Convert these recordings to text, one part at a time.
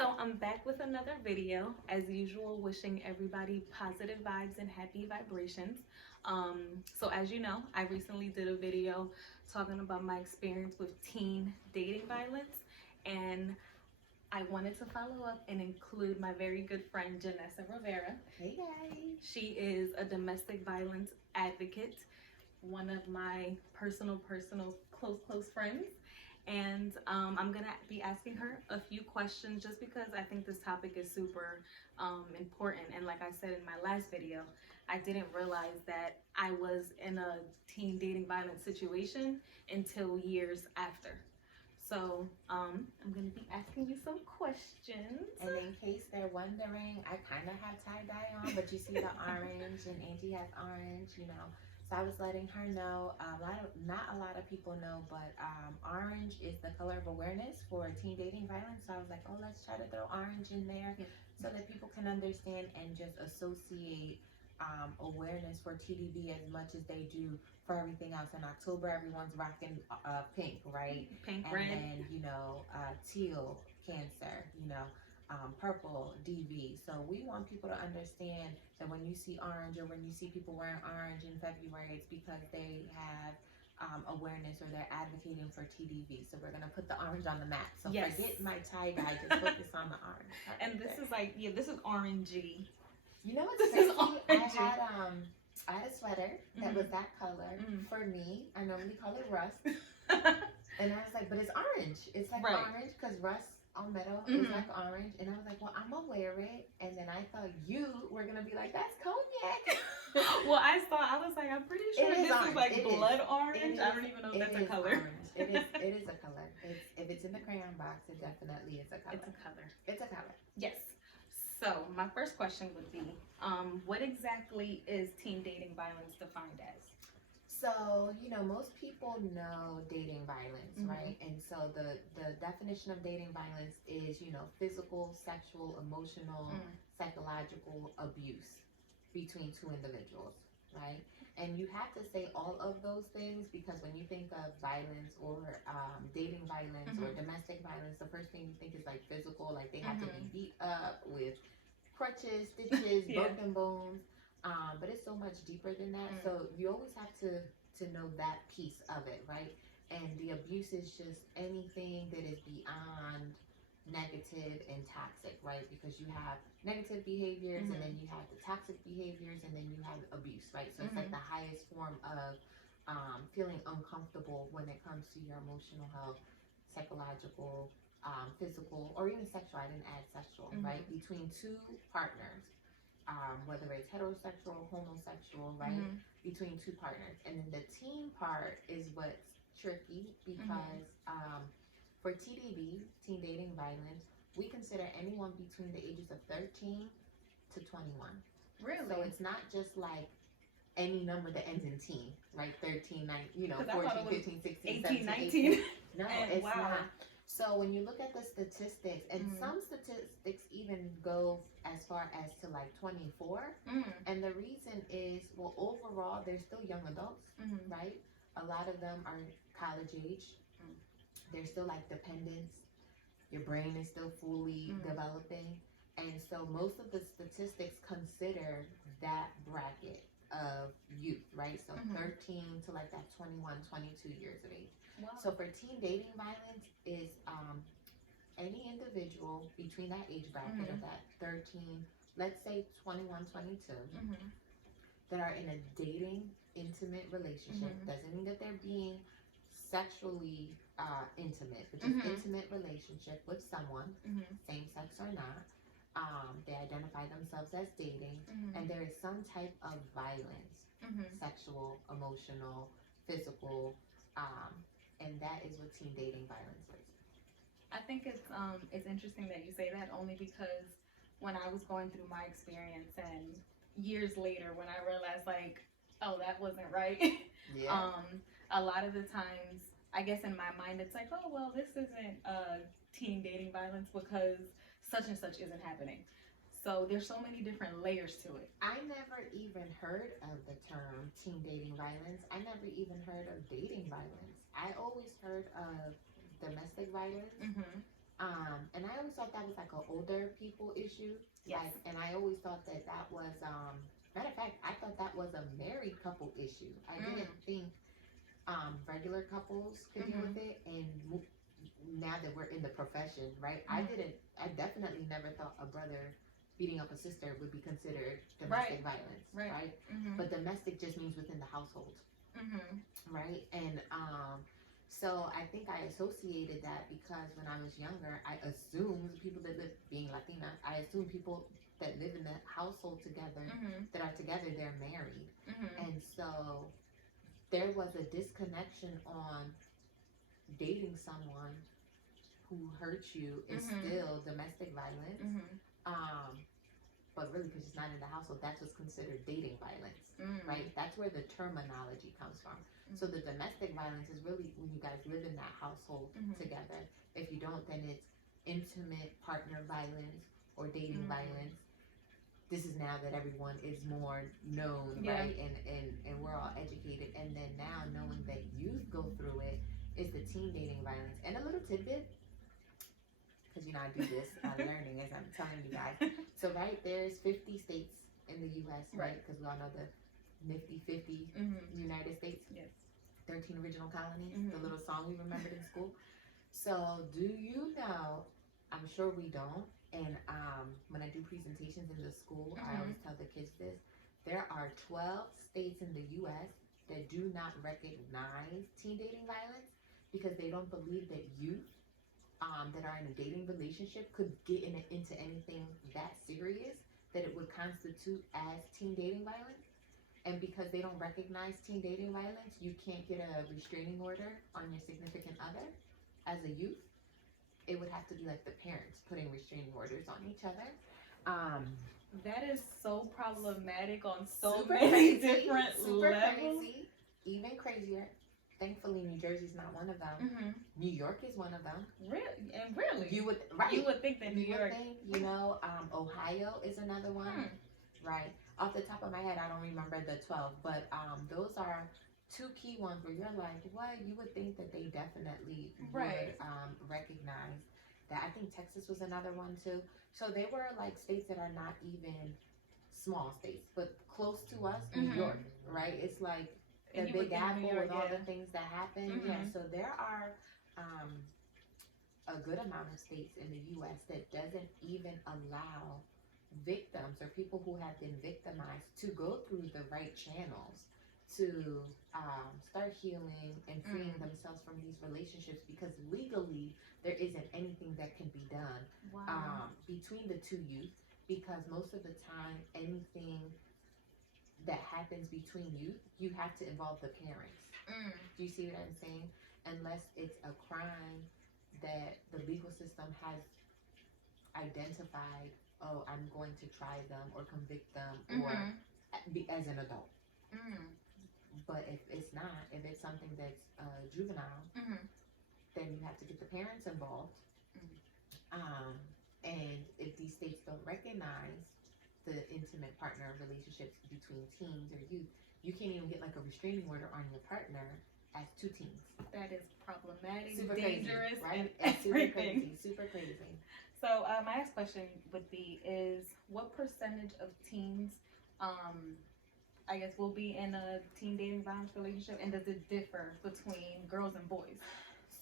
So I'm back with another video, as usual, wishing everybody positive vibes and happy vibrations. So as you know, I recently did a video talking about my experience with teen dating violence, and I wanted to follow up and include my very good friend Janessa Rivera. Hey guys. She is a domestic violence advocate, one of my personal, close friends. And I'm gonna be asking her a few questions just because I think this topic is super important. And like I said in my last video, I didn't realize that I was in a teen dating violence situation until years after. So I'm gonna be asking you some questions. And in case they're wondering, I kind of have tie-dye on, but you see the orange, and Angie has orange, you know. So I was letting her know, not a lot of people know, but orange is the color of awareness for teen dating violence. So I was like, oh, let's try to throw orange in there so that people can understand and just associate awareness for TDV as much as they do for everything else. In October, everyone's rocking pink, right? Pink, and red. then, teal, cancer, purple, DV. So we want people to understand that when you see orange or when you see people wearing orange in February, it's because they have awareness or they're advocating for TDV. So we're going to put the orange on the map. So Yes. forget my tie-dye, just focus on the orange. And this is like, this is orangey. You know what's This crazy? is orangey. I had a sweater that was that color for me. I normally call it rust. And I was like, but it's orange. It's like orange because rust on metal is like orange. And I was like, well, I'm going to wear it. And then I thought you were going to be like, that's cognac. Well, I was like, I'm pretty sure this is like blood orange. I don't even know if that's a color. Orange. It is a color. If it's in the crayon box, it definitely is a color. It's a color. It's a color. Yes. So my first question would be, what exactly is teen dating violence defined as? So, most people know dating violence, right? And so the definition of dating violence is, physical, sexual, emotional, psychological abuse between two individuals, right? And you have to say all of those things because when you think of violence or dating violence or domestic violence, the first thing you think is like physical, like they have to be beat up with crutches, stitches, broken bones. But it's so much deeper than that. So you always have to know that piece of it, right? And the abuse is just anything that is beyond negative and toxic, right? Because you have negative behaviors and then you have the toxic behaviors and then you have abuse, right? So it's like the highest form of feeling uncomfortable when it comes to your emotional health, psychological, physical, or even sexual. I didn't add sexual, right? Between two partners. Whether it's heterosexual, homosexual, right? Between two partners. And then the teen part is what's tricky because for TDV, teen dating violence, we consider anyone between the ages of 13 to 21. Really? So it's not just like any number that ends in teen, right? 13, 9, 14, 15, 16, 18, 17, 18. No, it's wow. not. So when you look at the statistics, and some statistics even go as far as to like 24, and the reason is, well, overall, they're still young adults, right? A lot of them are college age. They're still like dependents. Your brain is still fully developing. And so most of the statistics consider that bracket of youth, right? So 13 to like that 21, 22 years of age. Wow. So for teen dating violence is any individual between that age bracket of that 13, let's say 21, 22, that are in a dating, intimate relationship. Doesn't mean that they're being sexually intimate, but just intimate relationship with someone, same sex or not. They identify themselves as dating, and there is some type of violence, sexual, emotional, physical, and that is what teen dating violence is. I think it's interesting that you say that, only because when I was going through my experience and years later when I realized like, oh, that wasn't right. A lot of the times, I guess in my mind it's like, oh, well, this isn't teen dating violence because such and such isn't happening. So there's so many different layers to it. I never even heard of the term teen dating violence. I never even heard of dating violence. I always heard of domestic violence, And I always thought that was like an older people issue. Yes. Like, and I always thought that that was, matter of fact, I thought that was a married couple issue. I didn't think regular couples could deal with it. And now that we're in the profession, right? I definitely never thought a brother beating up a sister would be considered domestic violence, right? But domestic just means within the household, right? And so I think I associated that because when I was younger, I assumed people that live, being Latina, I assumed people that live in the household together, that are together, they're married. And so there was a disconnection on dating someone who hurts you is still domestic violence. But really, because it's not in the household, that's what's considered dating violence, right? That's where the terminology comes from. So the domestic violence is really when you guys live in that household together. If you don't, then it's intimate partner violence or dating violence. This is now that everyone is more known, right? And we're all educated. And then now knowing that youth go through it is the teen dating violence. And a little tidbit, because you know I do this learning as I'm telling you guys. So right, there's 50 states in the U.S., right? Because we all know the nifty 50 United States. Yes. 13 original colonies, the little song we remembered in school. So do you know, I'm sure we don't, and when I do presentations in the school, I always tell the kids this, there are 12 states in the U.S. that do not recognize teen dating violence because they don't believe that youth that are in a dating relationship could get into anything that serious that it would constitute as teen dating violence. And because they don't recognize teen dating violence, you can't get a restraining order on your significant other as a youth. It would have to be like the parents putting restraining orders on each other. That is so problematic on so many different levels. Crazy, even crazier. Thankfully, New Jersey's not one of them. New York is one of them. Really? You would think that New York. You know, Ohio is another one. Right. Off the top of my head, I don't remember the 12, but those are two key ones where you're like, what? You would think that they definitely would recognize that. I think Texas was another one too. So they were like states that are not even small states, but close to us. New York, right? It's like the Big Apple with all the things that happen. Yeah, so there are a good amount of states in the U.S. that doesn't even allow victims or people who have been victimized to go through the right channels to start healing and freeing themselves from these relationships, because legally there isn't anything that can be done between the two youth, because most of the time anything that happens between youth, you have to involve the parents. Do you see what I'm saying? Unless it's a crime that the legal system has identified, oh, I'm going to try them or convict them or be as an adult. But if it's not, if it's something that's juvenile, then you have to get the parents involved. And if these states don't recognize the intimate partner relationships between teens or youth, you can't even get like a restraining order on your partner as two teens. That is problematic, super dangerous, crazy, right? And Everything. Super crazy. So my next question would be is what percentage of teens, I guess, will be in a teen dating violence relationship, and does it differ between girls and boys?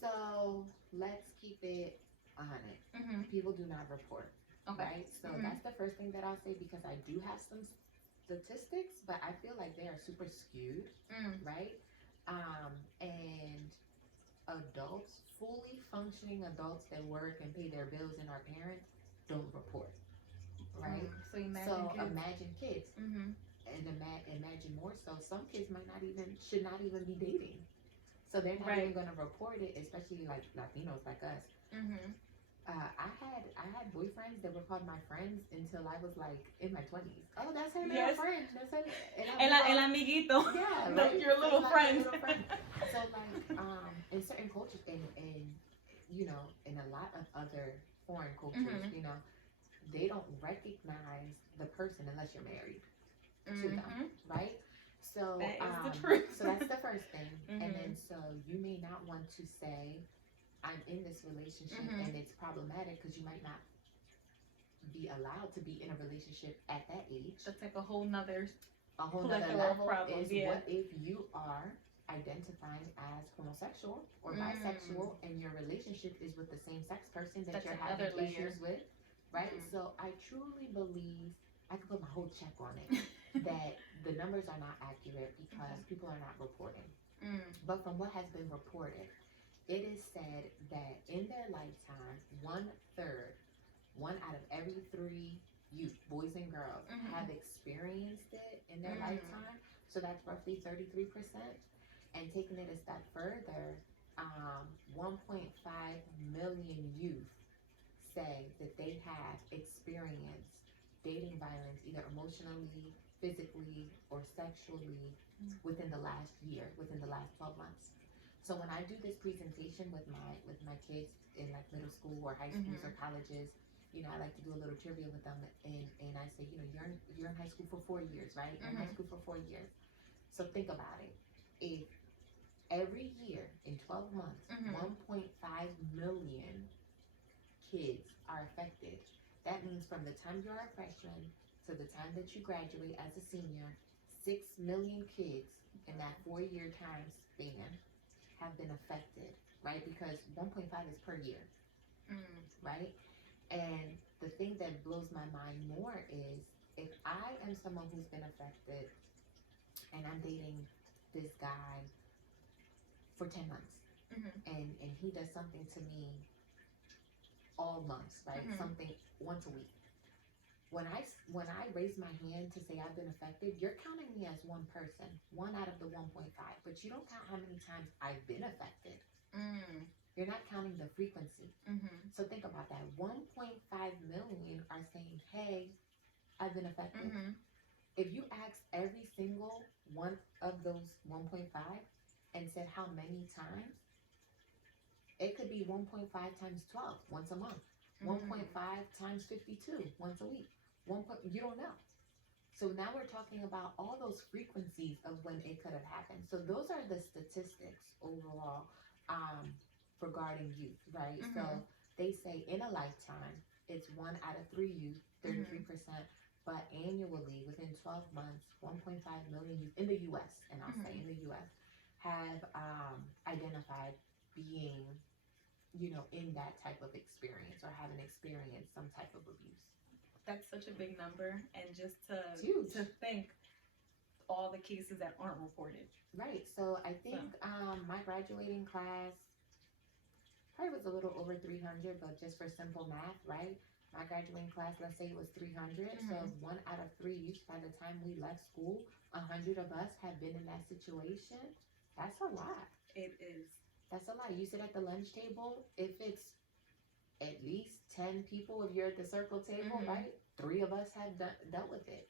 So let's keep it honest. People do not report. Okay. Right? So that's the first thing that I'll say, because I do have some statistics, but I feel like they are super skewed, right? And adults, fully functioning adults that work and pay their bills and are parents, don't report, right? So imagine kids. And imagine more so, some kids should not even be dating. So they're not even going to report it, especially like Latinos like us. I had boyfriends that were called my friends until I was like in my 20s. Oh, that's her little friend. That's her. El amiguito. Yeah, right? Your little friend. So like in certain cultures, and you know, in a lot of other foreign cultures, you know, they don't recognize the person unless you're married to them, right? So that is the truth. So that's the first thing. And then so you may not want to say I'm in this relationship and it's problematic because you might not be allowed to be in a relationship at that age. That's like a whole nother level problems, is what if you are identifying as homosexual or bisexual and your relationship is with the same sex person that you're having issues with, right? So I truly believe, I could put my whole check on it, that the numbers are not accurate because people are not reporting. But from what has been reported, it is said that in their lifetime, 1/3, 1 out of every 3 youth, boys and girls, have experienced it in their lifetime. So that's roughly 33%. And taking it a step further, 1.5 million youth say that they have experienced dating violence, either emotionally, physically, or sexually, within the last year, within the last 12 months. So when I do this presentation with my kids in like middle school or high schools or colleges, I like to do a little trivia with them, and I say, you're in high school for 4 years, right? You're in high school for 4 years. So think about it. If every year in 12 months, 1.5 million kids are affected, that means from the time you're a freshman to the time that you graduate as a senior, 6 million kids in that 4-year time span have been affected, right? Because 1.5 is per year, right? And the thing that blows my mind more is, if I am someone who's been affected and I'm dating this guy for 10 months and he does something to me all months, right? Something once a week. When I raise my hand to say I've been affected, you're counting me as one person, 1 out of the 1.5, but you don't count how many times I've been affected. You're not counting the frequency. So think about that. 1.5 million are saying, hey, I've been affected. If you ask every single one of those 1.5 and said how many times, it could be 1.5 times 12, once a month. 1.5 times 52, once a week. You don't know. So now we're talking about all those frequencies of when it could have happened. So those are the statistics overall regarding youth, right? So they say in a lifetime, it's 1 out of 3 youth, 33%, but annually, within 12 months, 1.5 million youth in the U.S., and I'll say in the U.S., have identified being, in that type of experience or having experienced some type of abuse. That's such a big number, and just to think all the cases that aren't reported. Right. So I think my graduating class probably was a little over 300, but just for simple math, right? My graduating class, let's say it was 300. So 1 out of 3 youth, by the time we left school, 100 of us have been in that situation. That's a lot. It is. That's a lot. You sit at the lunch table, if it's at least 10 people, if you're at the circle table, right? 3 of us have dealt with it,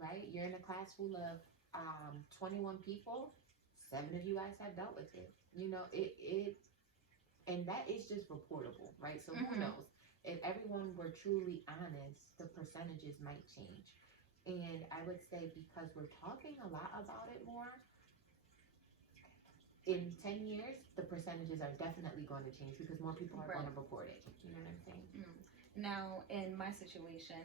right? You're in a class full of 21 people, 7 of you guys have dealt with it. And that is just reportable, right? So who knows? If everyone were truly honest, the percentages might change. And I would say, because we're talking a lot about it more, in 10 years, the percentages are definitely going to change because more people are going to report it. You know what I'm saying? Now, in my situation,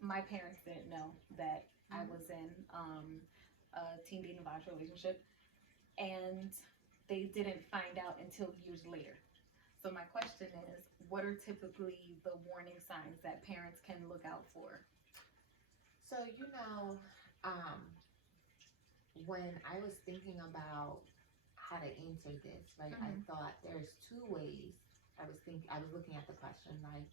my parents didn't know that I was in a teen dating violence relationship, and they didn't find out until years later. So my question is, what are typically the warning signs that parents can look out for? So, when I was thinking about how to answer this, right, I thought there's 2 ways. I was looking at the question, like,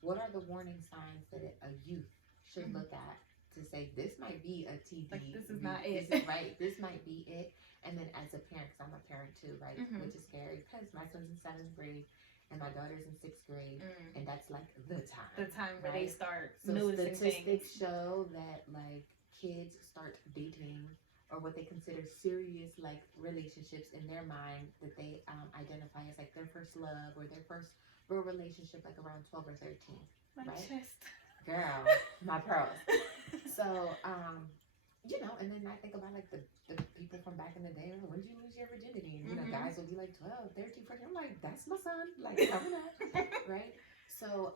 what are the warning signs that a youth should look at to say, this might be a TD. Like, this is not it. This is right. This might be it. And then as a parent, because I'm a parent too, right, which is scary because my son's in 7th grade and my daughter's in 6th grade, and that's like the time. The time where they start so noticing statistics things. show that like kids start dating or what they consider serious like relationships in their mind that they identify as like their first love or their first real relationship, like around 12 or 13. My right? chest. Girl, my pearls. So you know, and then I think about like the people from back in the day. Like, when did you lose your virginity? And you know, guys will be like 12, 13, 14. I'm like, that's my son. Like, coming up, right? So,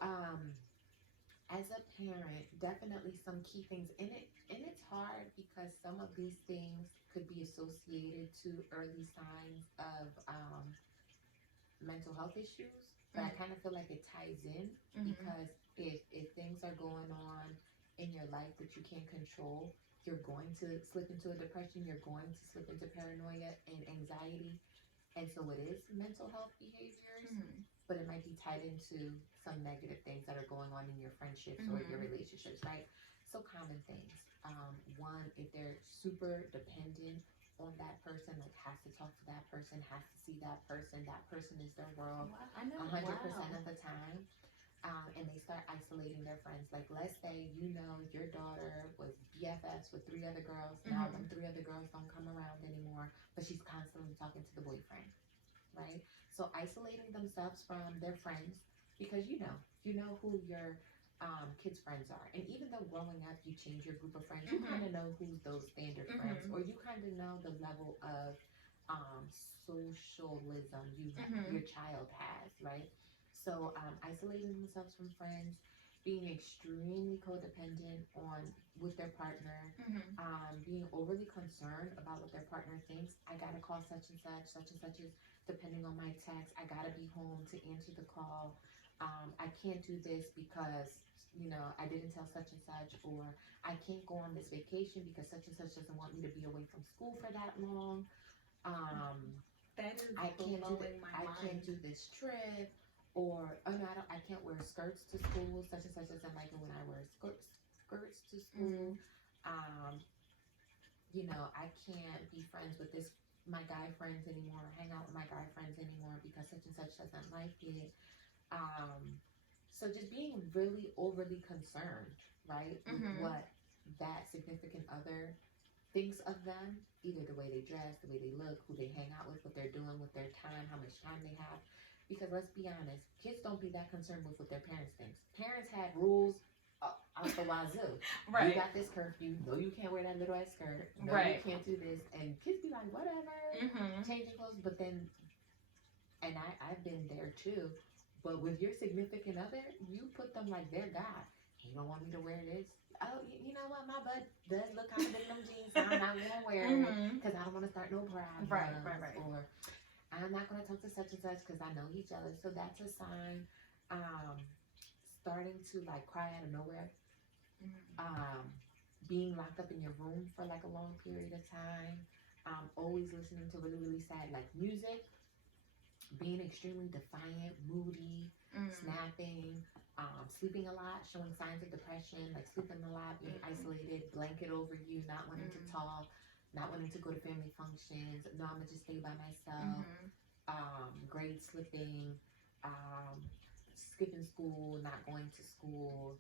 as a parent, definitely some key things in it, and it's hard because some of these things could be associated to early signs of mental health issues. But I kind of feel like it ties in because if things are going on in your life that you can't control, you're going to slip into a depression. You're going to slip into paranoia and anxiety, and so it is mental health behaviors. But it might be tied into some negative things that are going on in your friendships or your relationships, right? So common things. One, if they're super dependent on that person, like has to talk to that person, has to see that person is their world, Wow, I know. 100% of the time. And they start isolating their friends. Like, let's say you know your daughter was BFFs with 3 other girls. Now them 3 other girls don't come around anymore, but she's constantly talking to the boyfriend, right? So isolating themselves from their friends because you know who your kids' friends are, and even though growing up you change your group of friends, you kind of know who's those standard friends, or you kind of know the level of socialism your child has, right? So isolating themselves from friends, being extremely codependent on with their partner, being overly concerned about what their partner thinks. I gotta call such and such is depending on my text. I gotta be home to answer the call. I can't do this because I didn't tell such and such, or I can't go on this vacation because such and such doesn't want me to be away from school for that long. That is I can't do blowing my I mind. can't do this trip, or oh no, I can't wear skirts to school. Such and such doesn't like it when I wear skirts to school. Um, I can't be friends with my guy friends anymore, hang out with my guy friends anymore because such and such doesn't like it. So just being really overly concerned, right, with what that significant other thinks of them, either the way they dress, the way they look, who they hang out with, what they're doing with their time, how much time they have. Because let's be honest, kids don't be that concerned with what their parents think. Parents had rules out the wazoo. Right. You got this curfew. No, you can't wear that little ass skirt. No, right. You can't do this. And kids be like, whatever, changing clothes. But then, and I've been there too. But with your significant other, you put them like their God. You don't want me to wear this. Oh, you know what? My butt does look kind of big in them jeans, so I'm not gonna wear it because I don't want to start no problems. Right. Or I'm not gonna talk to such and such because I know he's jealous. So that's a sign. Starting to like cry out of nowhere. Being locked up in your room for like a long period of time. Always listening to really, really sad like music. Being extremely defiant, moody, snapping, sleeping a lot, showing signs of depression, like sleeping a lot, being isolated, blanket over you, not wanting to talk, not wanting to go to family functions. No, I'm gonna just stay by myself. Grade slipping, skipping school, not going to school,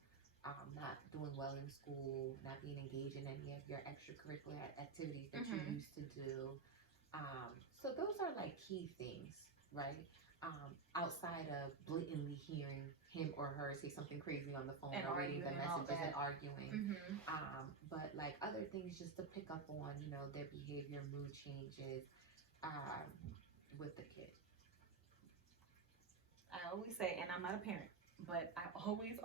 not doing well in school, not being engaged in any of your extracurricular activities that you used to do. So those are like key things, right? Outside of blatantly hearing him or her say something crazy on the phone and or reading the messages and that. arguing. But like other things just to pick up on, their behavior, mood changes with the kid. I always say, and I'm not a parent, but I always,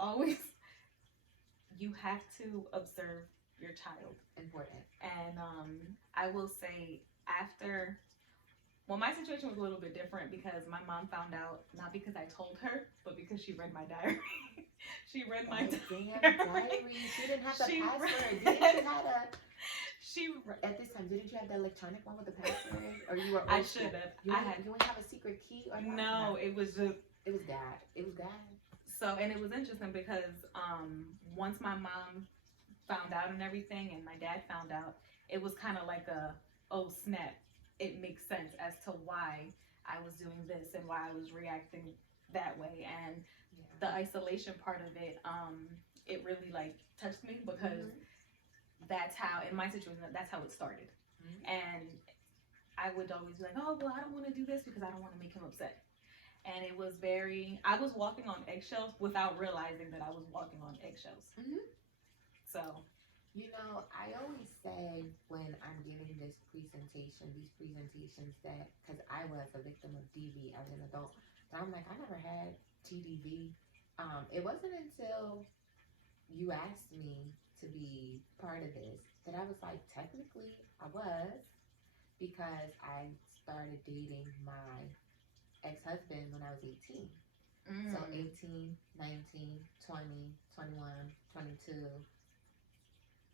you have to observe your child. Important. And I will say my situation was a little bit different because my mom found out, not because I told her, but because she read my diary. She read my diary. She didn't have the password. At this time, didn't you have the electronic one with the password? Or you were I should have. You didn't have a secret key or not? No, it was God. It was God. So, and it was interesting because once my mom found out and everything, and my dad found out, it was kind of like oh snap, it makes sense as to why I was doing this and why I was reacting that way. And the isolation part of it, it really like touched me because that's how, in my situation, that's how it started. And I would always be like, oh, well, I don't want to do this because I don't want to make him upset. And it was I was walking on eggshells without realizing that I was walking on eggshells. So You know, I always say when I'm giving these presentations that, because I was a victim of DV as an adult, but I'm like, I never had TDV. It wasn't until you asked me to be part of this that I was like, technically, I was, because I started dating my ex-husband when I was 18. So 18, 19, 20, 21, 22,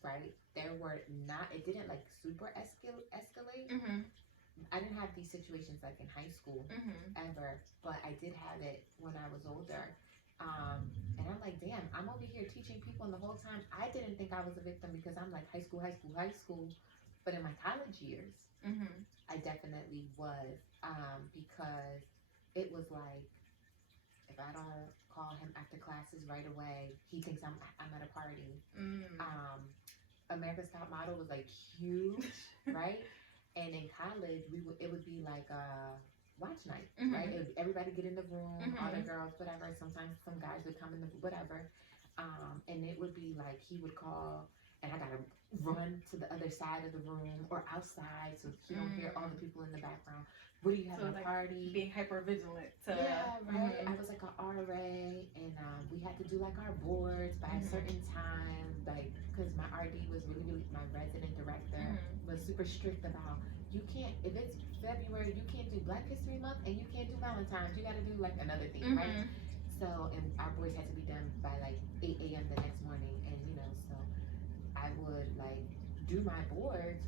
right? There were not, it didn't like super escalate. I didn't have these situations like in high school ever, but I did have it when I was older. And I'm like, damn, I'm over here teaching people, and the whole time I didn't think I was a victim because I'm like high school, high school, high school. But in my college years, I definitely was, because it was like, if I don't call him after classes right away, he thinks I'm at a party. America's Top Model was like huge, right? And in college, it would be like a watch night, right? Everybody get in the room, all the girls, whatever. Sometimes some guys would come in the whatever, and it would be like he would call, and I gotta run to the other side of the room or outside so he don't hear all the people in the background. What do you have, so, a like party? Being hyper vigilant. Yeah, right. I was like an RA, and we had to do like our boards by a certain time, like because my RD was really my resident director was super strict about, you can't, if it's February, you can't do Black History Month, and you can't do Valentine's. You got to do like another thing, right? So, and our boards had to be done by like 8 a.m. the next morning, and so I would like do my boards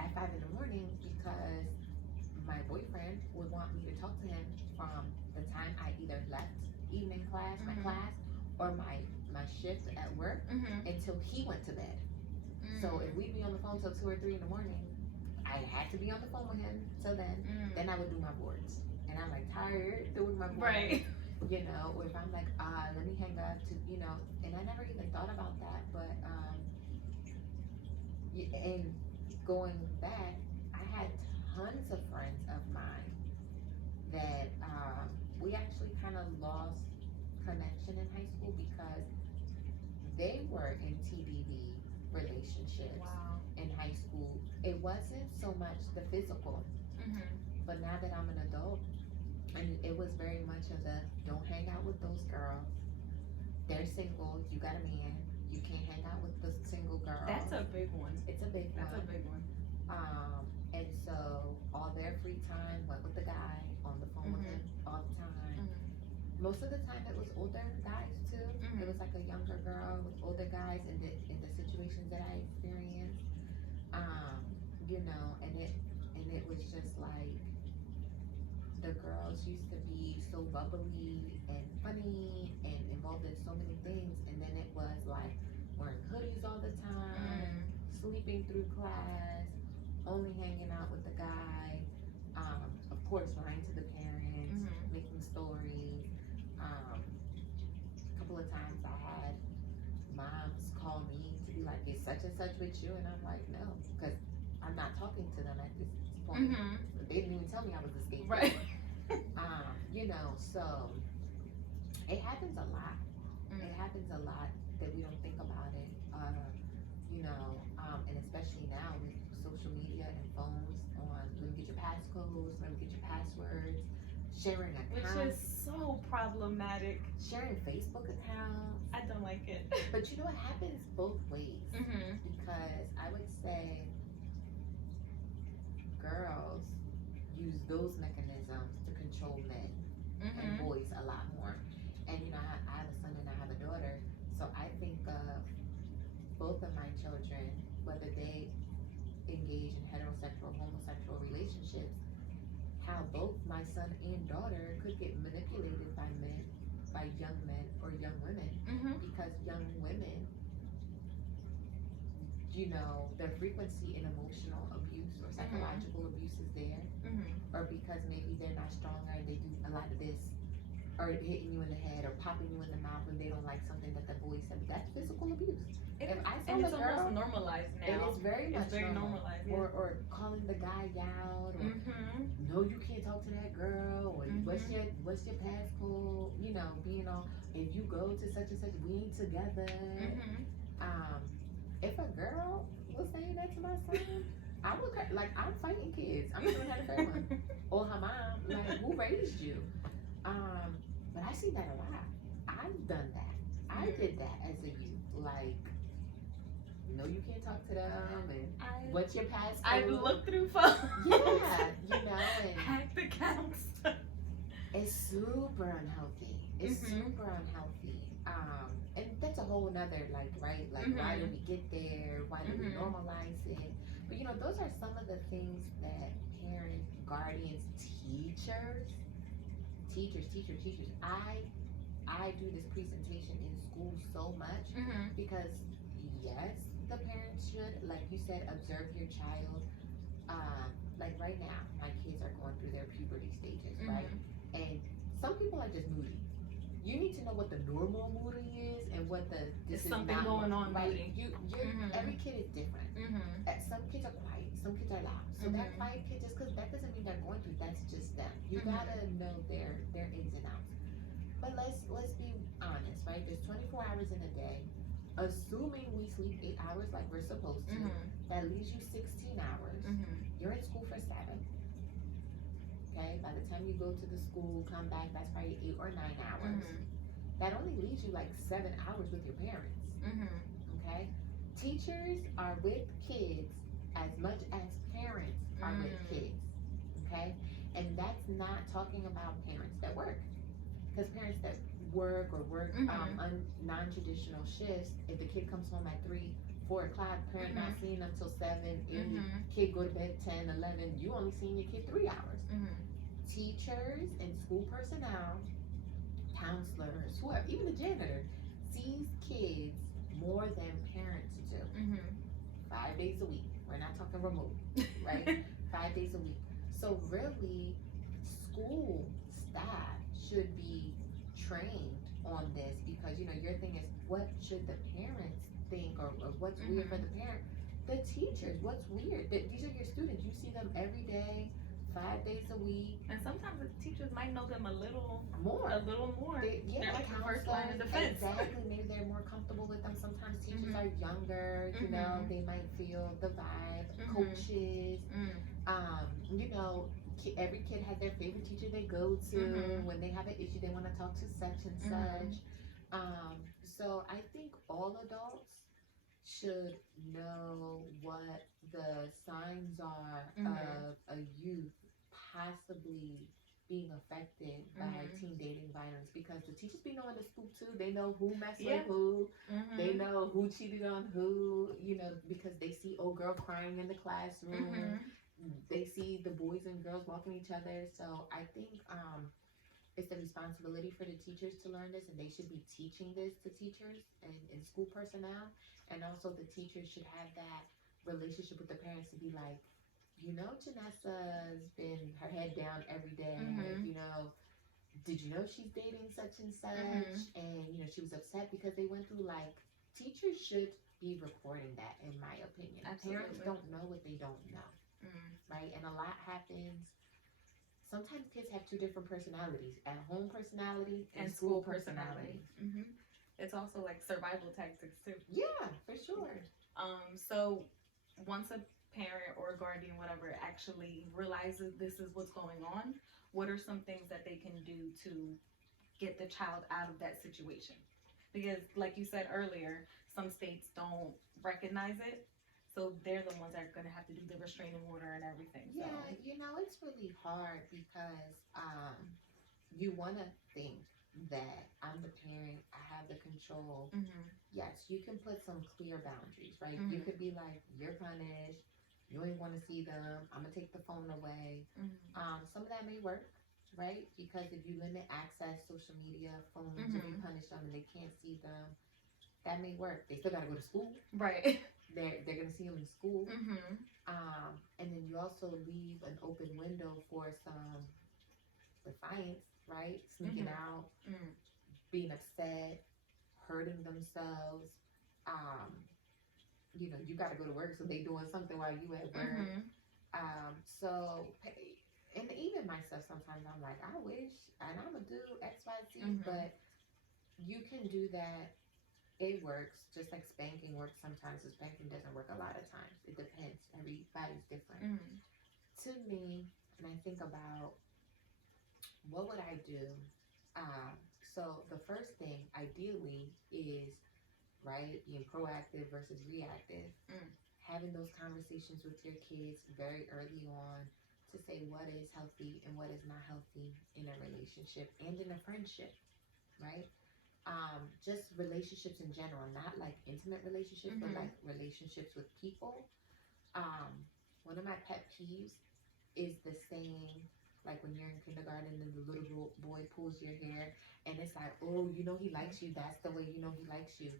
at 5 in the morning because my boyfriend would want me to talk to him from the time I either left evening class, my class, or my shift at work until he went to bed. So if we'd be on the phone till 2 or 3 in the morning, I had to be on the phone with him till then. Then I would do my boards, and I'm like tired doing my boards, right? Or if I'm like, let me hang up to, and I never even thought about that, but and going back, I had tons of friends of mine that we actually kind of lost connection in high school because they were in TDD relationships. Wow. In high school. It wasn't so much the physical, but now that I'm an adult, and it was very much of the, don't hang out with those girls. They're single. You got a man. You can't hang out with the single girl. That's a big one. It's a big one. That's a big one. And so all their free time went with the guy, on the phone with him all the time. Most of the time it was older guys too. It was like a younger girl with older guys in the situations that I experienced. And it was just like the girls used to be so bubbly and funny and involved in so many things, and then it was like wearing hoodies all the time, sleeping through class, only hanging out with the guy, of course lying to the parents, making stories. A couple of times I had moms call me to be like, is such and such with you? And I'm like, no, because I'm not talking to them at this point. They didn't even tell me I was a scapegoat. Right. So it happens a lot. It happens a lot that we don't think about it. And especially now with social media and phones on, let me get your passcodes, let me get your passwords, sharing accounts. Which is so problematic. Sharing Facebook accounts. I don't like it. But it happens both ways. Because I would say girls use those mechanisms to control men and boys a lot more. And I have a son and I have a daughter, so I think of both of my children, whether they engage in heterosexual, homosexual relationships, how both my son and daughter could get manipulated by men, by young men or young women, because young women, their frequency in emotional abuse or psychological abuse is there, or because maybe they're not stronger and they do a lot of this, or hitting you in the head or popping you in the mouth when they don't like something that the boy said. That's physical abuse. And it's almost normalized now. It is very much normalized. Yeah. Or calling the guy out, or no, you can't talk to that girl, or what's your passcode? Being all, if you go to such and such, we ain't together. if a girl was saying that to my son, I would like, I'm fighting kids. I'm showing her the fair one. Or her mom, like, who raised you? But I see that a lot. I've done that. I did that as a youth. Like, no, you can't talk to them, and what's your passcode? I've looked through phones. Yeah, you know, and hacked accounts. it's super unhealthy. It's super unhealthy. And that's a whole nother, like, right? Like, why do we get there? Why do we normalize it? But, you know, those are some of the things that parents, guardians, teachers. I do this presentation in school so much because, yes, the parents should, like you said, observe your child. Like right now, my kids are going through their puberty stages, right? And some people are just moody. You need to know what the normal moody is and what the this is something not going on, right? moody. Every kid is different. Some kids are quiet, some kids are loud. So that quiet kid, just because that doesn't mean they're going through. That's just them. You gotta know their ins and outs. But let's be honest, right? There's 24 hours in a day. Assuming we sleep 8 hours like we're supposed to, that leaves you 16 hours. You're in school for 7. Okay, by the time you go to the school, come back, that's probably 8 or 9 hours. That only leaves you like 7 hours with your parents. Okay, teachers are with kids as much as parents are with kids. Okay, and that's not talking about parents that work. Because parents that work non-traditional shifts, if the kid comes home at 3, 4 o'clock, parent not seeing them till 7, 8, kid go to bed 10, 11, you only seeing your kid 3 hours. Teachers and school personnel, counselors, whoever, even the janitor, sees kids more than parents do. 5 days a week. We're not talking remote, right? 5 days a week. So really, school staff should be trained on this because, you know, your thing is what should the parents think or what's weird for the parent? The teachers, what's weird? These are your students. You see them every day, 5 days a week. And sometimes the teachers might know them a little more. They're like the first line of defense. Exactly. Maybe they're more comfortable with them. Sometimes teachers are younger, you know, they might feel the vibe. Coaches, you know, every kid has their favorite teacher they go to. When they have an issue, they want to talk to such and such. So I think all adults should know what the signs are of a youth possibly being affected by teen dating violence, because the teachers be knowing the scoop too. They know who messed with who. They know who cheated on who, you know, because they see old girl crying in the classroom. They see the boys and girls walking each other. So I think it's the responsibility for the teachers to learn this, and they should be teaching this to teachers and school personnel. And also the teachers should have that relationship with the parents to be like, you know, Janessa's been her head down every day. You know, did you know she's dating such and such? And, you know, she was upset because they went through, like, teachers should be recording that, in my opinion. Absolutely. Parents don't know what they don't know. Right? And a lot happens. Sometimes kids have 2 different personalities: at home personality and school personality. It's also like survival tactics too. Yeah, for sure. So once a parent or a guardian, whatever, actually realizes this is what's going on, what are some things that they can do to get the child out of that situation? Because like you said earlier, some states don't recognize it. So they're the ones that are going to have to do the restraining order and everything. So. Yeah, you know, it's really hard because you want to think that I'm the parent, I have the control. Yes, you can put some clear boundaries, right? You could be like, you're punished, you don't even want to see them, I'm going to take the phone away. Some of that may work, right? Because if you limit access, social media, phones, if you punish them and they can't see them, that may work. They still got to go to school. Right. They're going to see them in school. And then you also leave an open window for some defiance, right? Sneaking out, being upset, hurting themselves. You know, you got to go to work, so they doing something while you at work. So, and even myself, sometimes I'm like, I wish, and I'm going to do X, Y, Z, but you can do that It works, just like spanking works sometimes. Spanking doesn't work a lot of times. It depends. Everybody's different. Mm-hmm. To me, and I think about what would I do. Um, so the first thing, ideally, is right being proactive versus reactive. Mm. Having those conversations with your kids very early on to say what is healthy and what is not healthy in a relationship and in a friendship, right? Just relationships in general, not like intimate relationships, but Mm-hmm. like relationships with people. Um, One of my pet peeves is the saying, like when you're in kindergarten and the little boy pulls your hair, and it's like, oh, you know he likes you. That's the way you know he likes you.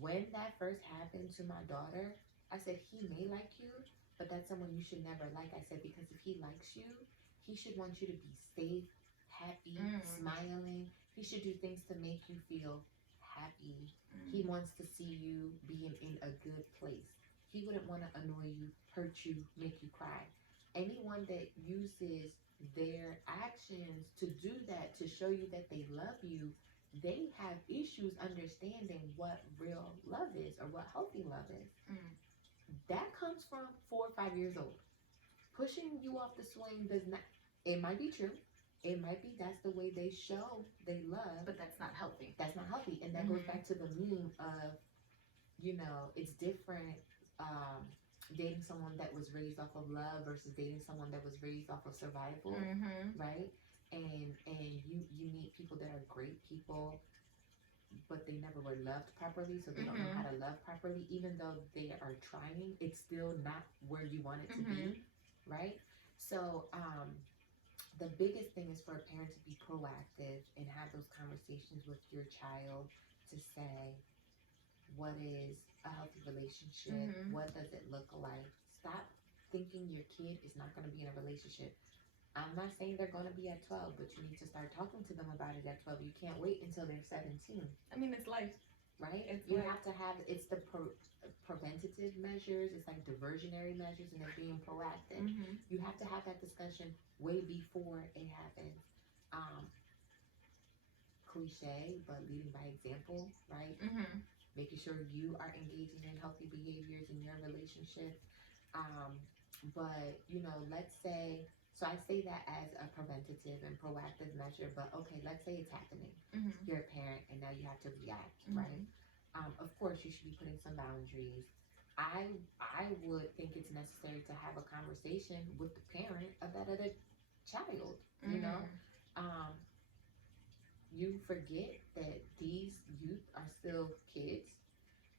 When that first happened to my daughter, I said he may like you, but that's someone you should never like. I said because if he likes you, he should want you to be safe, happy, Mm. smiling. He should do things to make you feel happy. He Mm. wants to see you being in a good place. He wouldn't want to annoy you, hurt you, make you cry. Anyone that uses their actions to do that, to show you that they love you, they have issues understanding what real love is or what healthy love is. Mm. That comes from 4 or 5 years old. Pushing you off the swing does not, it might be true. It might be that's the way they show they love. But that's not healthy. That's not healthy. And that goes Mm-hmm. back to the meme of, it's different dating someone that was raised off of love versus dating someone that was raised off of survival, Mm-hmm. right? And you meet people that are great people, but they never were loved properly, so they don't know Mm-hmm. how to love properly. Even though they are trying, it's still not where you want it to Mm-hmm. be, right? So the biggest thing is for a parent to be proactive and have those conversations with your child to say, what is a healthy relationship? Mm-hmm. What does it look like? Stop thinking your kid is not going to be in a relationship. I'm not saying they're going to be at 12, but you need to start talking to them about it at 12. You can't wait until they're 17. I mean, it's life. Right? It's You life. have to have, it's the preventative measures, it's like diversionary measures, and they're being proactive. Mm-hmm. You have to have that discussion way before it happens. Um, Cliche, but leading by example, right? Mm-hmm. Making sure you are engaging in healthy behaviors in your relationship. Um, but let's say, so I say that as a preventative and proactive measure, but okay, let's say it's happening. Mm-hmm. You're a parent and now you have to react, Mm-hmm. right? Of course, you should be putting some boundaries. I would think it's necessary to have a conversation with the parent of that other child. Um, you forget that these youth are still kids,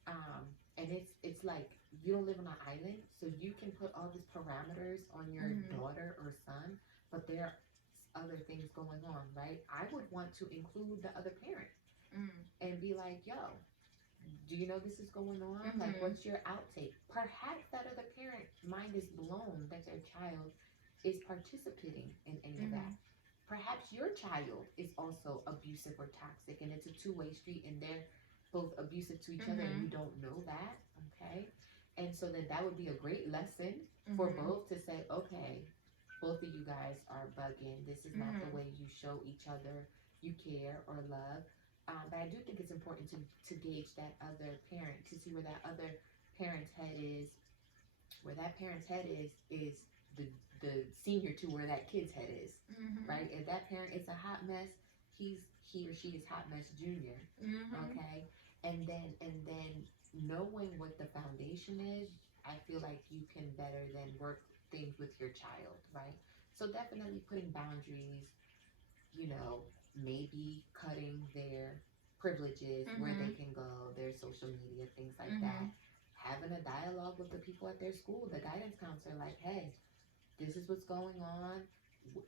and it's like you don't live on an island, so you can put all these parameters on your Mm-hmm. daughter or son, but there are other things going on, right? I would want to include the other parent Mm-hmm. and be like, yo, do you know this is going on? Mm-hmm. Like, what's your outtake? Perhaps that other parent mind is blown that their child is participating in any of that. Perhaps your child is also abusive or toxic, and it's a two-way street, and they're both abusive to each other, and you don't know that, okay? And so then that would be a great lesson for both to say, okay, both of you guys are bugging. This is not the way you show each other you care or love. But I do think it's important to gauge that other parent, to see where that other parent's head is. Where that parent's head is the senior to where that kid's head is, Mm-hmm. right? If that parent is a hot mess, he or she is hot mess junior, Mm-hmm. okay? And then knowing what the foundation is, I feel like you can better than work things with your child, right? So definitely putting boundaries, maybe cutting their privileges, where they can go, their social media, things like that. Having a dialogue with the people at their school, the guidance counselor, like, hey, this is what's going on.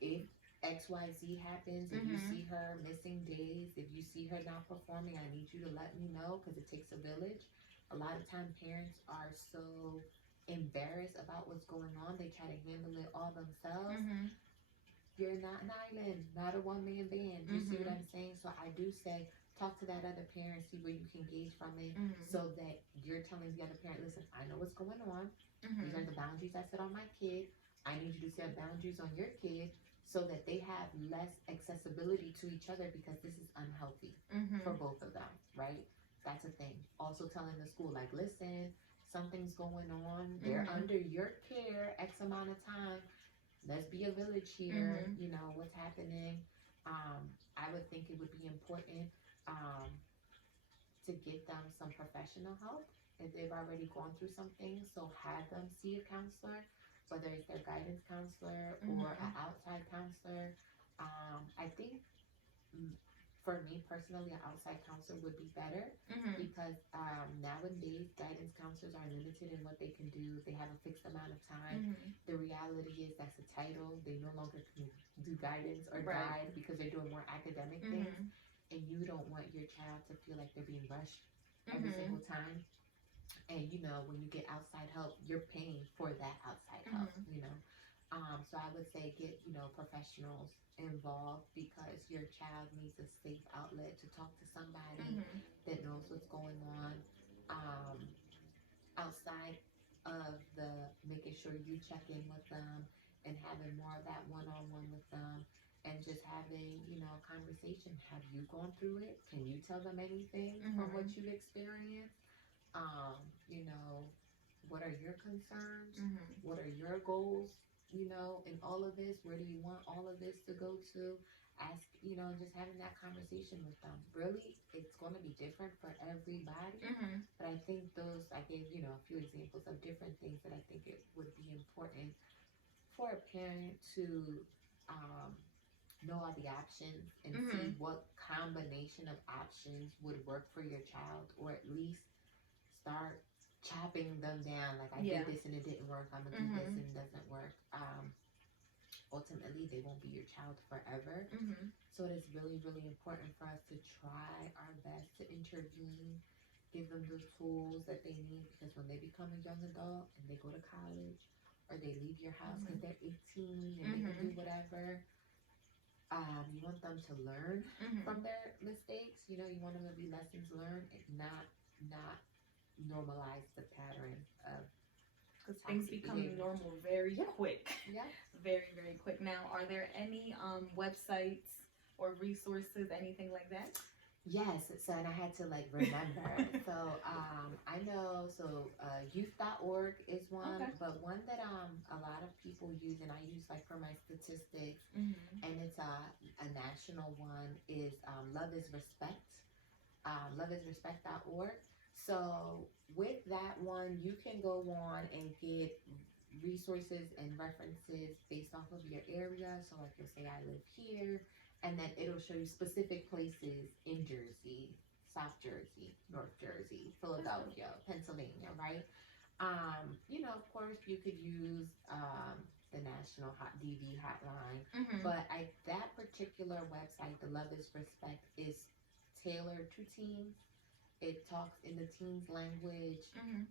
If XYZ happens, if you see her missing days, if you see her not performing, I need you to let me know, because it takes a village. A lot of time parents are so embarrassed about what's going on, they try to handle it all themselves. You're not an island, not a one-man band. You see what I'm saying? So I do say, talk to that other parent, see where you can gauge from it, so that you're telling the other parent, listen, I know what's going on. These are the boundaries I set on my kid. I need you to set boundaries on your kid, so that they have less accessibility to each other, because this is unhealthy for both of them, right? That's a thing. Also telling the school, like, listen, something's going on. They're Mhm. under your care X amount of time. Let's be a village here. Mhm. You know, what's happening. I would think it would be important to get them some professional help if they've already gone through something. So have them see a counselor, whether it's their guidance counselor or an Mhm. outside counselor. I think for me personally, an outside counselor would be better Mhm. because nowadays guidance counselors are limited in what they can do. They have a fixed amount of time. Mhm. The reality is that's a title. They no longer can do guidance or Right. guide because they're doing more academic things, Mhm. and you don't want your child to feel like they're being rushed every single Mhm. time. And you know, when you get outside help, you're paying for that outside help, Mhm. you know. So I would say get, you know, professionals involved because your child needs a safe outlet to talk to somebody Mhm. that knows what's going on. Um, Outside of the making sure you check in with them and having more of that one-on-one with them and just having, you know, a conversation. Have you gone through it? Can you tell them anything from what Mhm. you've experienced? You know, what are your concerns? Mhm. What are your goals? You know, in all of this, where do you want all of this to go to? Ask, you know, just having that conversation with them. Really, it's going to be different for everybody. Mhm. But I think those, I gave, you know, a few examples of different things that I think it would be important for a parent to um, know all the options and see Mhm. what combination of options would work for your child, or at least start chopping them down. Like, I Yeah. did this and it didn't work. I'm gonna do this Mhm. and it doesn't work. Ultimately, they won't be your child forever. Mhm. So it is really, really important for us to try our best to intervene, give them the tools that they need, because when they become a young adult and they go to college or they leave your house because Mhm. they're 18 and they can do Mhm. whatever, you want them to learn Mhm. from their mistakes. You know, you want them to be lessons learned and not normalize the pattern of Because things toxic become behavior. normal very Yep. quick. Yep. Very, very quick. Now, are there any websites or resources, anything like that? Yes, so and I had to like remember. So I know youth.org is one, Okay. but one that a lot of people use and I use like for my statistics, Mhm. and it's a national one, is Love is Respect. Loveisrespect.org. So with that one, you can go on and get resources and references based off of your area. So like you'll say I live here, and then it'll show you specific places in Jersey, South Jersey, North Jersey, That's good. Philadelphia, Pennsylvania, right? You know, of course you could use the national DV hotline, Mhm. but that particular website, the Love is Respect, is tailored to teens. It talks in the teens' language. Mhm.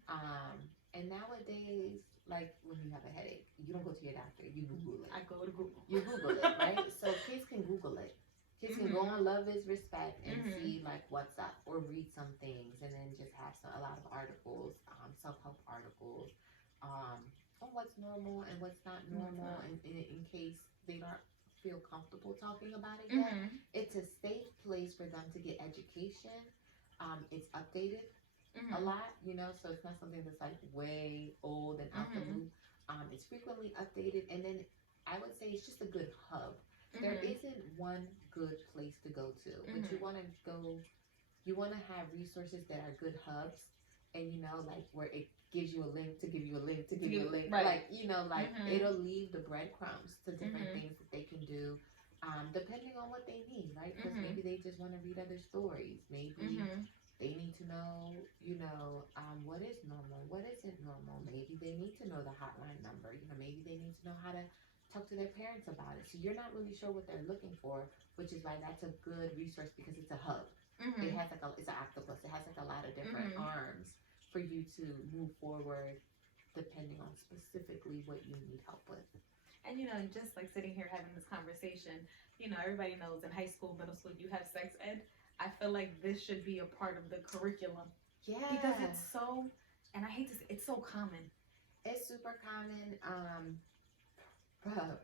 And nowadays, like when you have a headache, you don't go to your doctor, you Google it. I go to Google. You Google it, right? So kids can Google it. Kids can go Mhm. on Love is Respect and Mhm. see like what's up, or read some things, and then just have a lot of articles, self-help articles, um, on what's normal and what's not What's normal, not? and in case they don't feel comfortable talking about it yet. Mhm. It's a safe place for them to get education. It's updated a Mhm. lot, you know, so it's not something that's like way old and out the Mhm. loop. It's frequently updated, and then I would say it's just a good hub. There Mhm. isn't one good place to go to, but Mhm. you want to have resources that are good hubs, and you know, like where it gives you a link to give you a link to To give you a give link, right. like, you know, like Mhm. it'll leave the breadcrumbs to different Mhm. things that they can do, depending on what they need, right? Because maybe Mhm. they just want to read other stories, maybe Mhm. they need to know, you know, what is normal, what isn't normal. Maybe they need to know the hotline number. You know, maybe they need to know how to talk to their parents about it. So you're not really sure what they're looking for, which is why that's a good resource because it's a hub. It Mhm. has like it's an octopus. It has like a lot of different Mhm. arms for you to move forward, depending on specifically what you need help with. And just like sitting here having this conversation, everybody knows in high school, middle school, you have sex ed. I feel like this should be a part of the curriculum because Yeah, it's so, and I hate to say, it's so common. it's super common.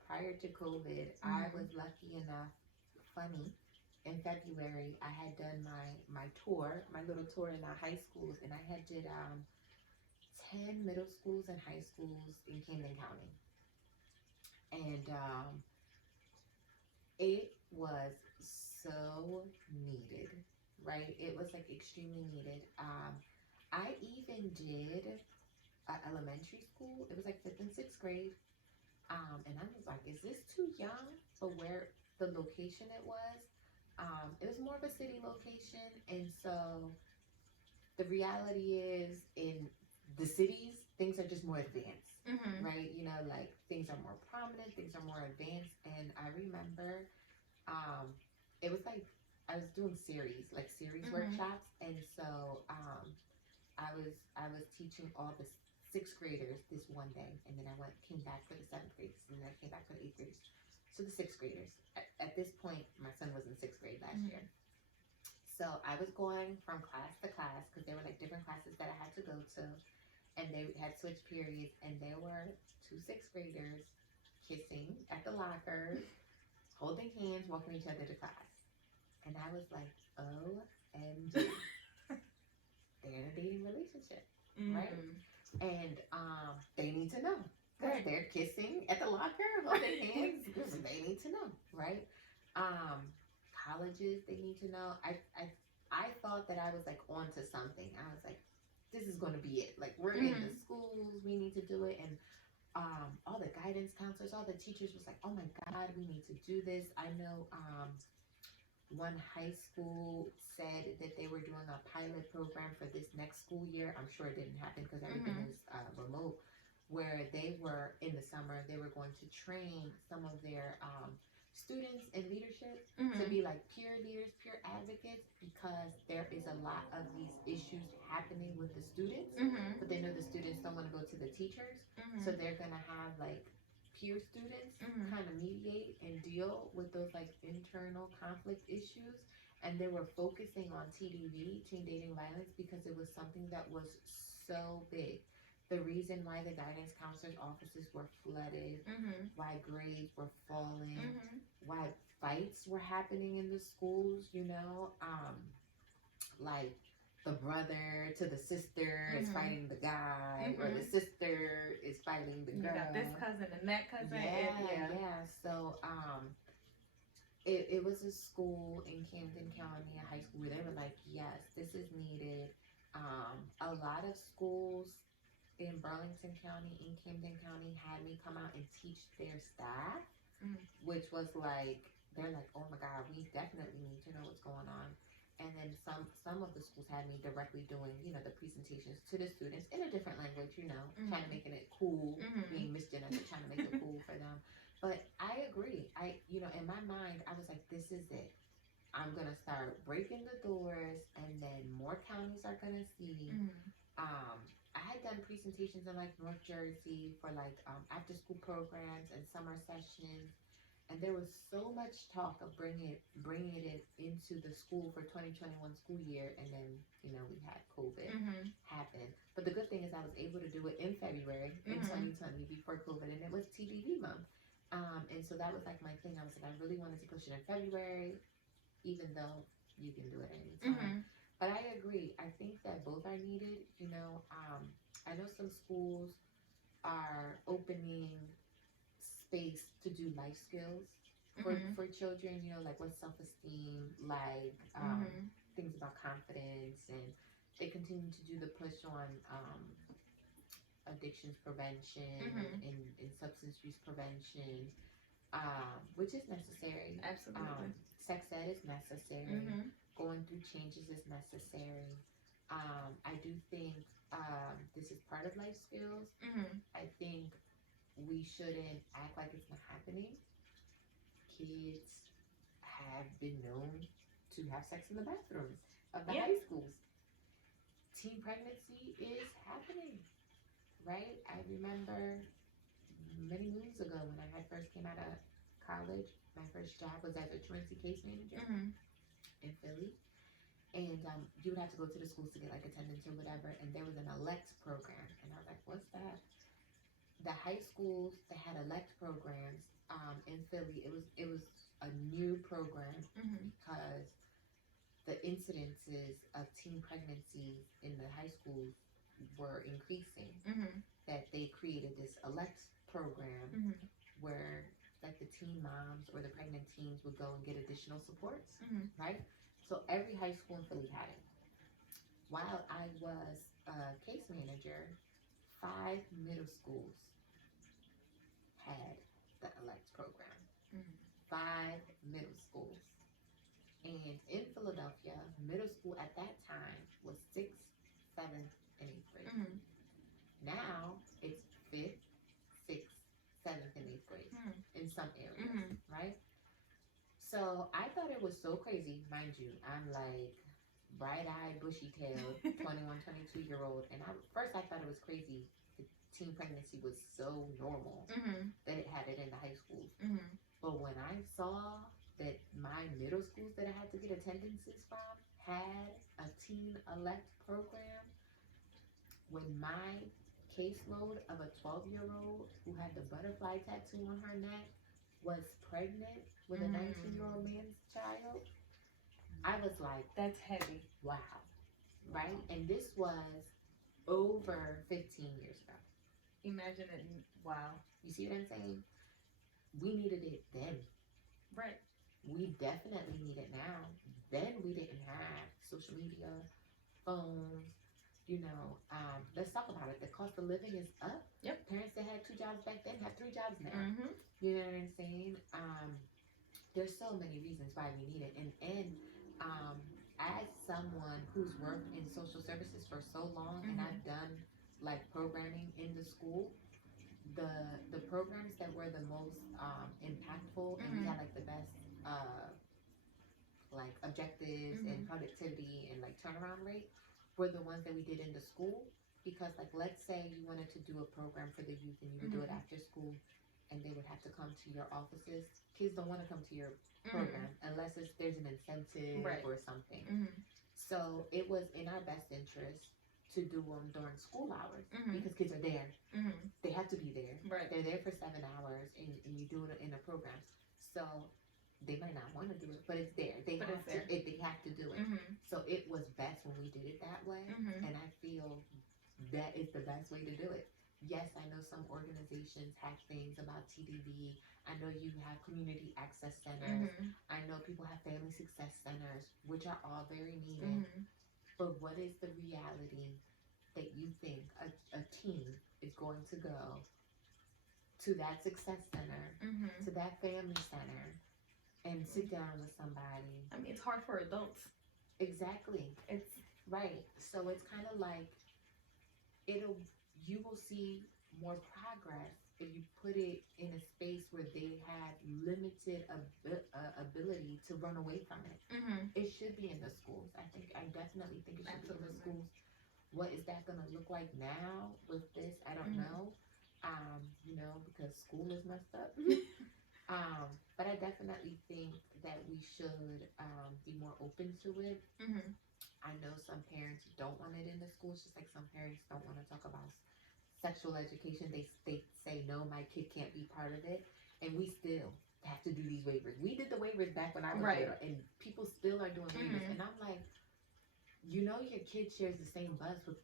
Prior to COVID, I Mhm. was lucky enough, funny. in February, I had done my tour, my little tour in our high schools, and I had did 10 middle schools and high schools in Camden County, and it was so needed, right? It was like extremely needed. I even did elementary school. It was like fifth and sixth grade. And I was like, is this too young for where the location it was? It was more of a city location, and so the reality is in the cities, things are just more advanced, right? You know, like things are more prominent, things are more advanced. And I remember, it was like I was doing series workshops, and so I was teaching all the sixth graders this one day, and then came back for the seventh graders, and then I came back for the eighth graders. So the sixth graders. At this point, my son was in sixth grade last year. So I was going from class to class because there were like different classes that I had to go to, and they had switch periods, and there were two sixth graders kissing at the lockers, holding hands, walking each other to class. And I was like, OMG. They're in a dating relationship, right? And they need to know. Because they're kissing at the locker, holding hands, because they need to know, right? Colleges, they need to know. I thought that I was like onto something. I was like, this is going to be it. Like, we're in the schools, we need to do it. And all the guidance counselors, all the teachers was like, oh my God, we need to do this. I know one high school said that they were doing a pilot program for this next school year. I'm sure it didn't happen because everything is remote. Where they were in the summer, they were going to train some of their students in leadership to be like peer leaders, peer advocates, because there is a lot of these issues happening with the students, but they know the students don't want to go to the teachers, so they're gonna have like peer students kind of mediate and deal with those like internal conflict issues. And they were focusing on TDV, teen dating violence, because it was something that was so big. The reason why the guidance counselors' offices were flooded, why grades were falling, why fights were happening in the schools, you know, like the brother to the sister is fighting the guy, or the sister is fighting the girl. You got this cousin and that cousin. Yeah. So, it was a school in Camden County, a high school, where they were like, yes, this is needed. A lot of schools in Burlington County, in Camden County, had me come out and teach their staff, which was like, they're like, oh my God, we definitely need to know what's going on. And then some of the schools had me directly doing, you know, the presentations to the students in a different language, you know, kind of making it cool, being Miss Janessa, trying to make it cool for them. But I agree. You know, in my mind, I was like, this is it. I'm going to start breaking the doors, and then more counties are going to see. I had done presentations in like North Jersey for like after school programs and summer sessions, and there was so much talk of bringing it into the school for 2021 school year, and then, you know, we had COVID happen. But the good thing is I was able to do it in February in 2020 before COVID, and it was TDV month, and so that was like my thing. I was like, I really wanted to push it in February, even though you can do it anytime. But I agree. I think that both are needed. You know, I know some schools are opening space to do life skills for children, you know, like with self-esteem, like things about confidence, and they continue to do the push on addictions prevention and substance use prevention, which is necessary. Absolutely. Sex ed is necessary. Going through changes is necessary. I do think this is part of life skills. I think we shouldn't act like it's not happening. Kids have been known to have sex in the bathrooms of the high schools. Teen pregnancy is happening, right? I remember many moons ago when I had first came out of college, my first job was as a truancy case manager in Philly. And you would have to go to the schools to get like attendance or whatever, and there was an elect program, and I was like, what's that? The high schools that had elect programs in Philly, it was a new program Mm-hmm. because the incidences of teen pregnancies in the high schools were increasing. Mm-hmm. That they created this elect program Mm-hmm. where like the teen moms or the pregnant teens would go and get additional supports, Mm-hmm. right? So every high school in Philly had it. While I was a case manager, 5 middle schools had the elect program. Mm-hmm. 5 middle schools. And in Philadelphia, middle school at that time was 6th, 7th, and 8th grade. Mm-hmm. Now it's 5th, 6th, 7th, and 8th grade in some areas, Mm-hmm. right? So I thought it was so crazy, mind you. I'm like bright-eyed, bushy-tailed, 21, 22-year-old, and first I thought it was crazy. The teen pregnancy was so normal Mm-hmm. that it had it in the high schools. Mm-hmm. But when I saw that my middle schools that I had to get attendances from had a teen elect program, when my caseload of a 12-year-old who had the butterfly tattoo on her neck was pregnant with a 19-year-old man's child, I was like, That's heavy. wow, right? And this was over 15 years ago. Imagine it. Wow. You see what I'm saying? We needed it then. Right. We definitely need it now. Then we didn't have social media, phones, let's talk about it. The cost of living is up. Yep. Parents that had 2 jobs back then have 3 jobs now. Mm-hmm. You know what I'm saying? There's so many reasons why we need it. And as someone who's worked in social services for so long, and I've done like programming in the school, the programs that were the most impactful and we had like the best like objectives and productivity and like turnaround rate were the ones that we did in the school. Because like let's say you wanted to do a program for the youth and you would do it after school and they would have to come to your offices. Kids don't want to come to your program unless there's an incentive or something. So it was in our best interest to do them during school hours because kids are there. They have to be there. Right. They're there for 7 hours and you do it in a program. So they might not want to do it, but it's there. They have to do it. So it was best when we did it that way, and I feel that is the best way to do it. Yes, I know some organizations have things about TDB. I know you have community access centers. I know people have family success centers, which are all very needed. But what is the reality that you think a teen is going to go to that success center, to that family center, and sit down with somebody? I mean, it's hard for adults. Exactly. It's right. So it's kind of like you will see more progress if you put it in a space where they have limited ability to run away from it. It should be in the schools. I definitely think it should be in the schools. What is that going to look like now with this? I don't know. Because school is messed up. But I definitely think that we should be more open to it. I know some parents don't want it in the schools, just like some parents don't want to talk about sexual education. They say, no, my kid can't be part of it. And we still have to do these waivers. We did the waivers back when I was there, and people still are doing waivers. And I'm like, your kid shares the same bus with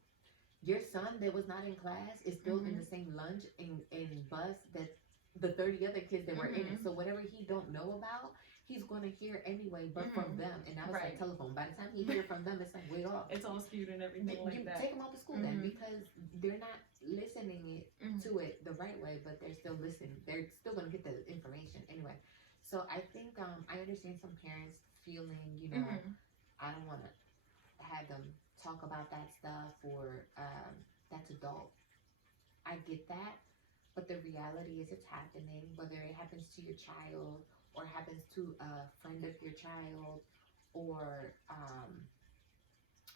your son that was not in class is still in the same lunch and bus that the 30 other kids that were in it. So whatever he don't know about, he's going to hear anyway, but from them. And now it's like telephone. By the time he hear from them, it's like way off. It's all skewed and everything like that. Take them out of school then, because they're not listening to it the right way, but they're still listening. They're still going to get the information anyway. So I think I understand some parents feeling, I don't want to have them talk about that stuff or that's adult. I get that. But the reality is it's happening, whether it happens to your child or happens to a friend of your child, or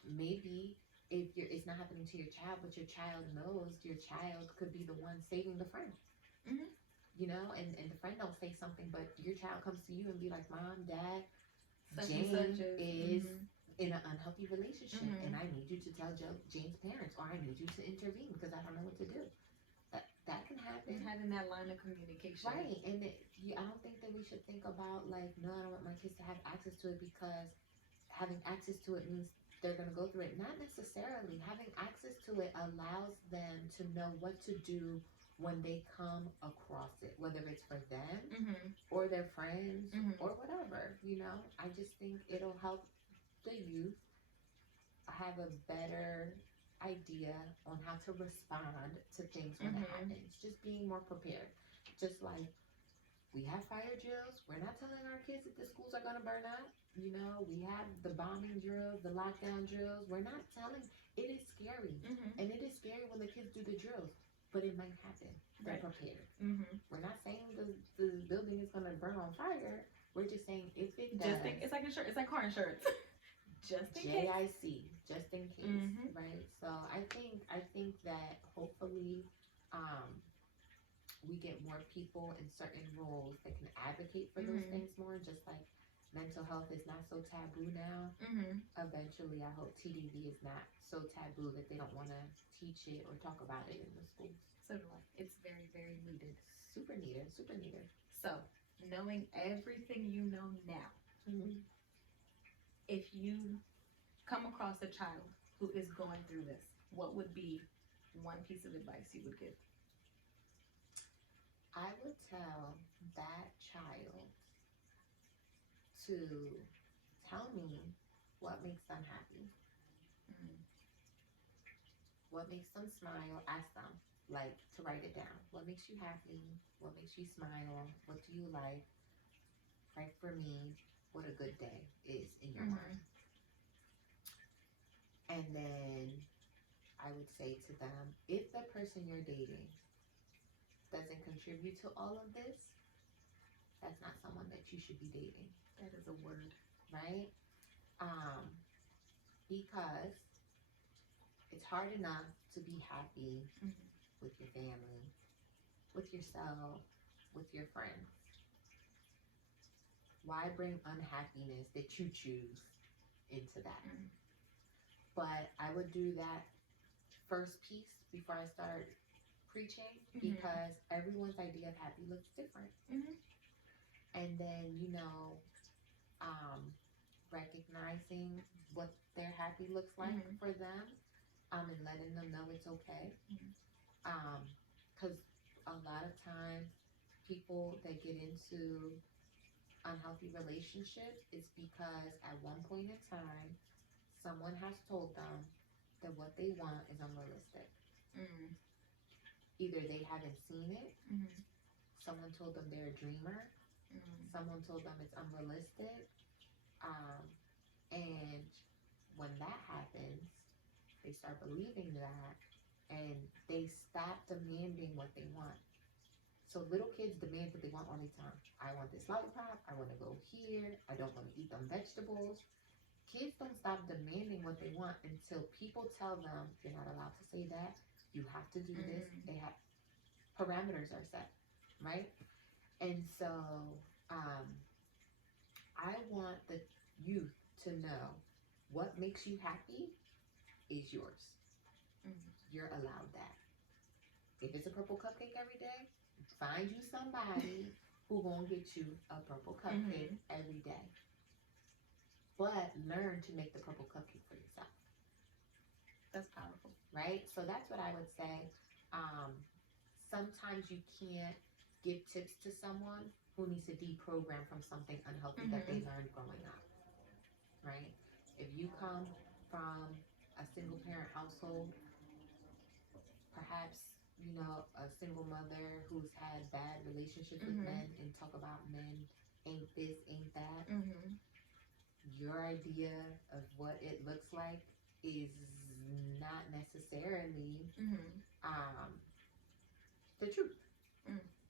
maybe it's not happening to your child, but your child knows your child could be the one saving the friend. And the friend don't say something, but your child comes to you and be like, Mom, Dad, Jane is in an unhealthy relationship, and I need you to tell Jane's parents, or I need you to intervene because I don't know what to do. that can happen. Having that line of communication. Right, and I don't think that we should think about like, no, I don't want my kids to have access to it because having access to it means they're going to go through it. Not necessarily. Having access to it allows them to know what to do when they come across it, whether it's for them or their friends or whatever, you know. I just think it'll help the youth have a better idea on how to respond to things when it happens. Just being more prepared. Just like we have fire drills. We're not telling our kids that the schools are going to burn out. You know, we have the bombing drills, the lockdown drills. We're not telling. It is scary. And it is scary when the kids do the drills. But it might happen. They're prepared. We're not saying the building is going to burn on fire. We're just saying if it does. It's like insurance. It's like car insurance. Just in case. JIC. Just in case. Right? So I think that hopefully we get more people in certain roles that can advocate for those things more, just like mental health is not so taboo now. Eventually, I hope TDV is not so taboo that they don't want to teach it or talk about it in the schools. So do I. It's very, very needed. Super needed. Super needed. So, knowing everything you know now, if you come across a child who is going through this, what would be one piece of advice you would give? I would tell that child to tell me what makes them happy. What makes them smile? Ask them, like, to write it down. What makes you happy? What makes you smile? What do you like? Write for me what a good day is in your mind. And then I would say to them, if the person you're dating doesn't contribute to all of this, that's not someone that you should be dating. That is a word. Right? Because it's hard enough to be happy with your family, with yourself, with your friends. Why bring unhappiness that you choose into that? But I would do that first piece before I start preaching, because everyone's idea of happy looks different. And then, you know, recognizing what their happy looks like for them, and letting them know it's okay. Because a lot of times people that get into unhealthy relationships, it's because at one point in time, someone has told them that what they want is unrealistic. Either they haven't seen it, someone told them they're a dreamer, someone told them it's unrealistic, and when that happens, they start believing that, and they stop demanding what they want. So little kids demand what they want all the time. I want this lollipop, I want to go here, I don't want to eat them vegetables. Kids don't stop demanding what they want until people tell them you're not allowed to say that, you have to do this. They have parameters are set, right? And so I want the youth to know what makes you happy is yours. You're allowed that. If it's a purple cupcake every day, find you somebody who gonna get you a purple cupcake every day. But learn to make the purple cupcake for yourself. That's powerful. Right? So that's what I would say. Sometimes you can't give tips to someone who needs to deprogram from something unhealthy that they learned growing up. Right? If you come from a single parent household, perhaps, you know, a single mother who's had bad relationships with men, and talk about men ain't this, ain't that. Your idea of what it looks like is not necessarily the truth.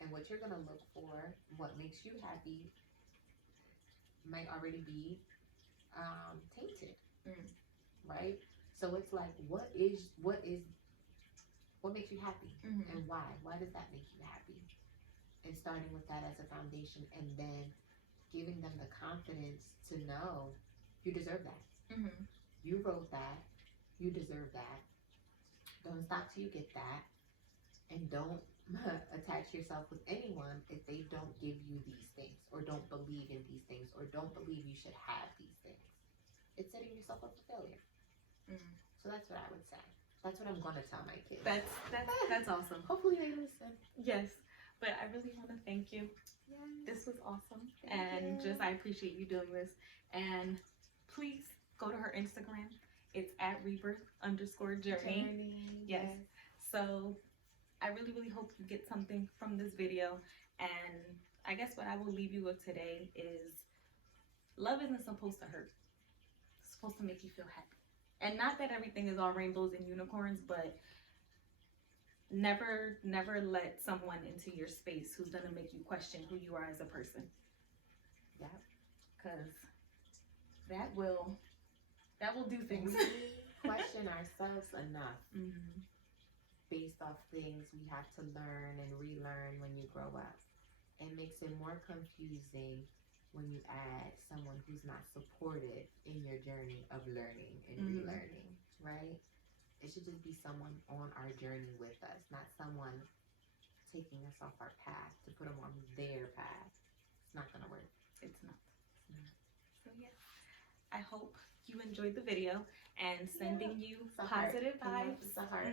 And what you're gonna look for, what makes you happy, might already be tainted. Right? So it's like, what makes you happy, and why? Why does that make you happy? And starting with that as a foundation, and then giving them the confidence to know you deserve that. You wrote that. You deserve that. Don't stop till you get that. And don't attach yourself with anyone if they don't give you these things, or don't believe in these things, or don't believe you should have these things. It's setting yourself up for failure. So that's what I would say. That's what I'm gonna tell my kids. That's awesome. Hopefully they listen. Yes, but I really want to thank you. Yes. This was awesome, Thank you. I appreciate you doing this. And please go to her Instagram. It's at Rebirth_Journey. Yes. So I really, really hope you get something from this video. And I guess what I will leave you with today is love isn't supposed to hurt. It's supposed to make you feel happy. And not that everything is all rainbows and unicorns, but never let someone into your space who's gonna make you question who you are as a person. Yeah. Because that will do things. We question ourselves enough based off things we have to learn and relearn when you grow up. It makes it more confusing when you add someone who's not supported in your journey of learning and relearning, right? It should just be someone on our journey with us, not someone taking us off our path to put them on their path. It's not gonna work. It's not. So yeah, I hope you enjoyed the video, and sending you positive vibes. It's a heart.